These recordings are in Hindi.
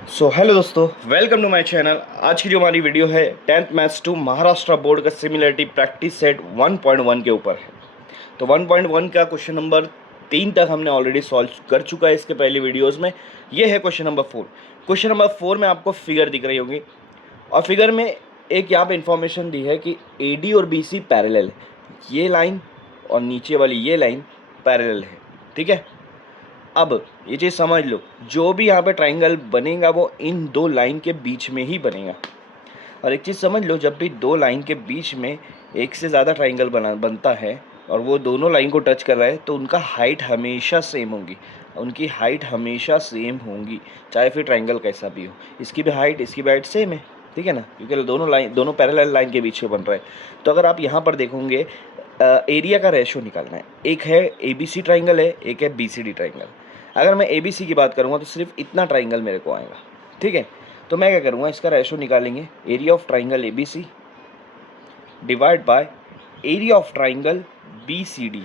हेलो दोस्तों, वेलकम टू माय चैनल। आज की जो हमारी वीडियो है 10th maths two Maharashtra board का सिमिलरिटी प्रैक्टिस सेट 1.1 के ऊपर है। तो 1.1 का क्वेश्चन नंबर 3 तक हमने ऑलरेडी सॉल्व कर चुका है इसके पहले वीडियोस में। ये है क्वेश्चन नंबर 4। क्वेश्चन नंबर 4 में आपको फिगर दिख रही होगी और फिगर में एक यहाँ पे इंफॉर्मेशन दी है कि AD और BC पैरेलल है। ये लाइन और नीचे वाली ये लाइन पैरेलल है, ठीक है। अब ये चीज़ समझ लो, जो भी यहाँ पे ट्राइंगल बनेगा वो इन दो लाइन के बीच में ही बनेगा। और एक चीज़ समझ लो, जब भी दो लाइन के बीच में एक से ज़्यादा ट्राइंगल बनता है और वो दोनों लाइन को टच कर रहा है तो उनका हाइट हमेशा सेम होगी। उनकी हाइट हमेशा सेम होंगी, चाहे फिर ट्राइंगल कैसा भी हो। इसकी भी हाइट सेम है, ठीक है ना, क्योंकि दोनों पैरेलल लाइन के बीच में बन रहा है। तो अगर आप यहाँ पर देखोगे, एरिया का रेशो निकालना है। एक है ABC ट्राइंगल है, एक है BCD ट्राइंगल। अगर मैं ABC की बात करूँगा तो सिर्फ इतना ट्राइंगल मेरे को आएगा, ठीक है। तो मैं क्या करूँगा, इसका रेशो निकालेंगे, area of triangle ABC divide by area of triangle BCD।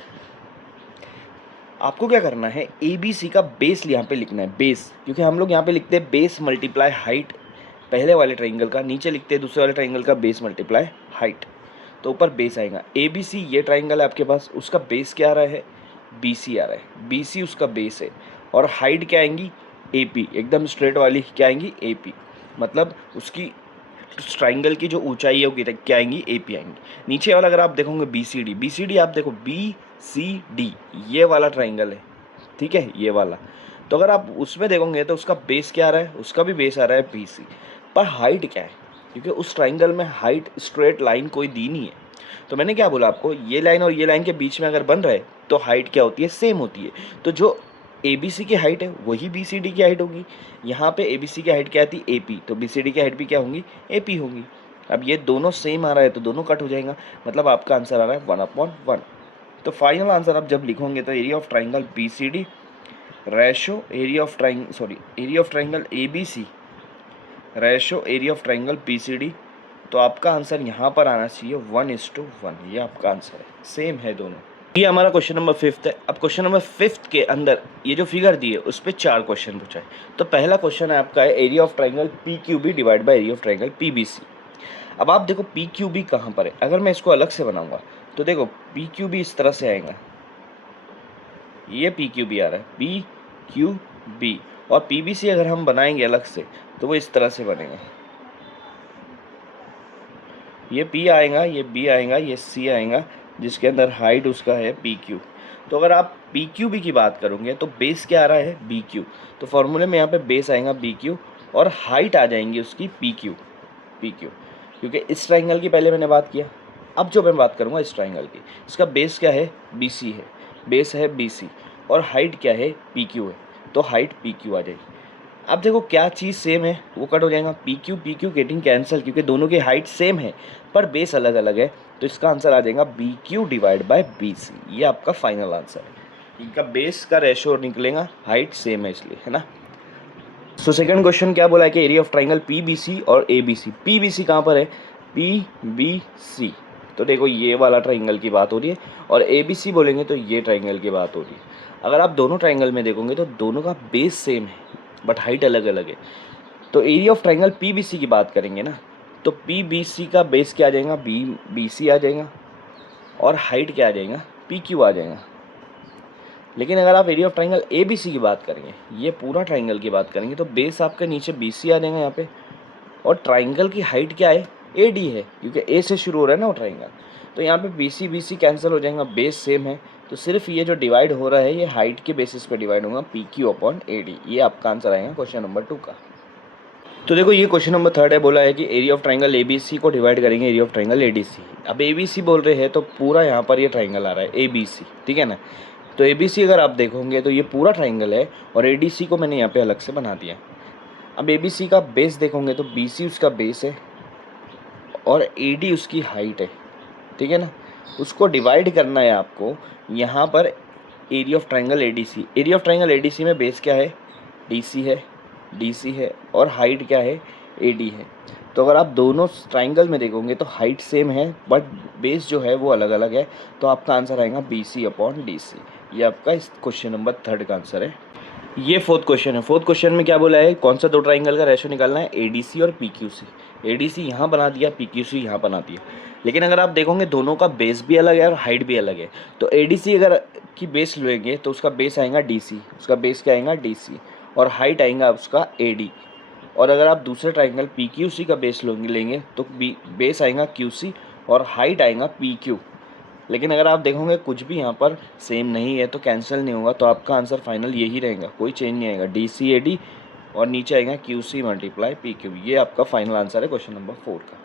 आपको क्या करना है, ABC का बेस यहाँ पे लिखना है, बेस, क्योंकि हम लोग यहाँ पे लिखते हैं बेस मल्टीप्लाई हाइट पहले वाले ट्राइंगल का, नीचे लिखते हैं दूसरे वाले ट्राइंगल का बेस मल्टीप्लाई हाइट। तो ऊपर बेस आएगा। ABC ये ट्राइंगल है आपके पास, उसका बेस क्या आ रहा है, BC आ रहा है। BC उसका बेस है और हाइट क्या आएंगी, AP, एकदम स्ट्रेट वाली क्या आएंगी, AP। मतलब उसकी ट्राइंगल की जो ऊंचाई है वो क्या आएंगी, AP आएंगी। नीचे वाला अगर आप देखोगे BCD आप देखो BCD ये वाला ट्राइंगल है, ठीक है, ये वाला। तो अगर आप उसमें देखोगे तो उसका बेस क्या आ रहा है, उसका भी बेस आ रहा है BC, पर हाइट क्या है, क्योंकि उस ट्राइंगल में हाइट स्ट्रेट लाइन कोई दी नहीं है। तो मैंने क्या बोला आपको, ये लाइन और ये लाइन के बीच में अगर बन रहा है तो हाइट क्या होती है, सेम होती है। तो जो ABC की हाइट है वही BCD की हाइट होगी। यहाँ पे ABC की हाइट क्या थी, AP, तो BCD की हाइट भी क्या होंगी, AP होंगी। अब ये दोनों सेम आ रहा है तो दोनों कट हो जाएगा, मतलब आपका आंसर आ रहा है 1/1। तो फाइनल आंसर आप जब लिखोगे तो area of triangle BCD ratio area of triangle ABC ratio area of triangle BCD, तो आपका आंसर यहाँ पर आना चाहिए 1:1। ये आपका आंसर है, सेम है दोनों। ये हमारा क्वेश्चन नंबर 5 है। अब क्वेश्चन नंबर 5 के अंदर ये जो फिगर दी है उस पर 4 क्वेश्चन पूछा है। तो पहला क्वेश्चन है आपका है area of triangle PQB divide by area of triangle PBC। अब आप देखो PQB कहाँ पर है, अगर मैं इसको अलग से बनाऊंगा तो देखो PQB इस तरह से आएगा, ये PQB आ रहा है PQB, और PBC अगर हम बनाएंगे अलग से तो वो इस तरह से बनेगा, ये P आएगा, ये B आएगा, ये C आएगा, जिसके अंदर हाइट उसका है PQ। तो अगर आप PQB की बात करोगे तो बेस क्या आ रहा है, BQ। तो फॉर्मूले में यहाँ पे बेस आएगा BQ और हाइट आ जाएंगी उसकी PQ, क्योंकि इस ट्राइंगल की पहले मैंने बात किया। अब जो मैं बात करूँगा इस ट्राइंगल की, इसका बेस क्या है, BC है, बेस है BC और हाइट क्या है, PQ है, तो हाइट PQ आ जाएगी। अब देखो क्या चीज़ सेम है, वो कट हो जाएगा, PQ गेटिंग कैंसिल, क्योंकि दोनों की हाइट सेम है पर बेस अलग अलग है। तो इसका आंसर आ जाएगा BQ डिवाइड बाय BC। ये आपका फाइनल आंसर है। इनका बेस का रेशो निकलेगा, हाइट सेम है इसलिए, है ना। सो सेकंड क्वेश्चन क्या बोला है कि एरिया ऑफ ट्राइंगल PBC और ABC। PBC कहाँ पर है, PBC, तो देखो ये वाला ट्राइंगल की बात हो रही है, और ABC बोलेंगे तो ये ट्राइंगल की बात हो रही है। अगर आप दोनों ट्राइंगल में देखोगे तो दोनों का बेस सेम है बट हाइट अलग अलग है। तो एरिया ऑफ ट्राइंगल PBC की बात करेंगे ना, तो PBC का बेस क्या आ जाएगा, BC आ जाएगा, और हाइट क्या आ जाएगा, PQ आ जाएगा। लेकिन अगर आप एरिया ऑफ ट्राइंगल ABC की बात करेंगे, ये पूरा ट्राइंगल की बात करेंगे, तो बेस आपके नीचे BC आ जाएगा यहाँ पे, और ट्राइंगल की हाइट क्या है, AD है, क्योंकि A से शुरू हो रहा है ना वो ट्राइंगल। तो यहाँ पे BC कैंसिल हो जाएगा, बेस सेम है, तो सिर्फ ये जो डिवाइड हो रहा है ये हाइट के बेसिस पे डिवाइड होगा, PQ/AD। ये आपका आंसर आएगा क्वेश्चन नंबर 2 का। तो देखो ये क्वेश्चन नंबर 3 है, बोला है कि एरिया ऑफ ट्राइंगल ABC को डिवाइड करेंगे एरिया ऑफ ट्राइंगल ADC। अब ABC बोल रहे हैं तो पूरा यहाँ पर ये ट्राइंगल आ रहा है ABC, ठीक है ना। तो ABC अगर आप देखोगे तो ये पूरा ट्राइंगल है और ADC को मैंने यहाँ पे अलग से बना दिया। अब ABC का बेस देखोगे तो BC उसका बेस है और AD उसकी हाइट है, ठीक है ना। उसको डिवाइड करना है आपको यहाँ पर area of triangle ADC। Area of triangle ADC में बेस क्या है, DC है और हाइट क्या है, AD है। तो अगर आप दोनों ट्राइंगल में देखोगे तो हाइट सेम है बट बेस जो है वो अलग अलग है, तो आपका आंसर आएगा BC/DC। ये आपका इस क्वेश्चन नंबर 3 का आंसर है। ये फोर्थ क्वेश्चन है। फोर्थ क्वेश्चन में क्या बोला है, कौन सा दो ट्राइंगल का रेशो निकालना है, एडीसी और पीक्यूसी। एडीसी यहाँ बना दिया, पीक्यूसी यहाँ बना दिया। लेकिन अगर आप देखोगे दोनों का बेस भी अलग है और हाइट भी अलग है। तो एडीसी अगर की बेस लेंगे तो उसका बेस आएगा डीसी, उसका बेस क्या आएगा डीसी, और हाइट आएगा उसका एडी। और अगर आप दूसरे ट्राइंगल पीक्यूसी का बेस लेंगे तो बेस आएगा क्यूसी और हाइट आएगा पीक्यू। लेकिन अगर आप देखोगे कुछ भी यहाँ पर सेम नहीं है तो कैंसिल नहीं होगा, तो आपका आंसर फाइनल यही रहेगा, कोई चेंज नहीं आएगा, डी सी ए डी और नीचे आएगा Q C multiply P Q. ये आपका फाइनल आंसर है क्वेश्चन नंबर 4 का।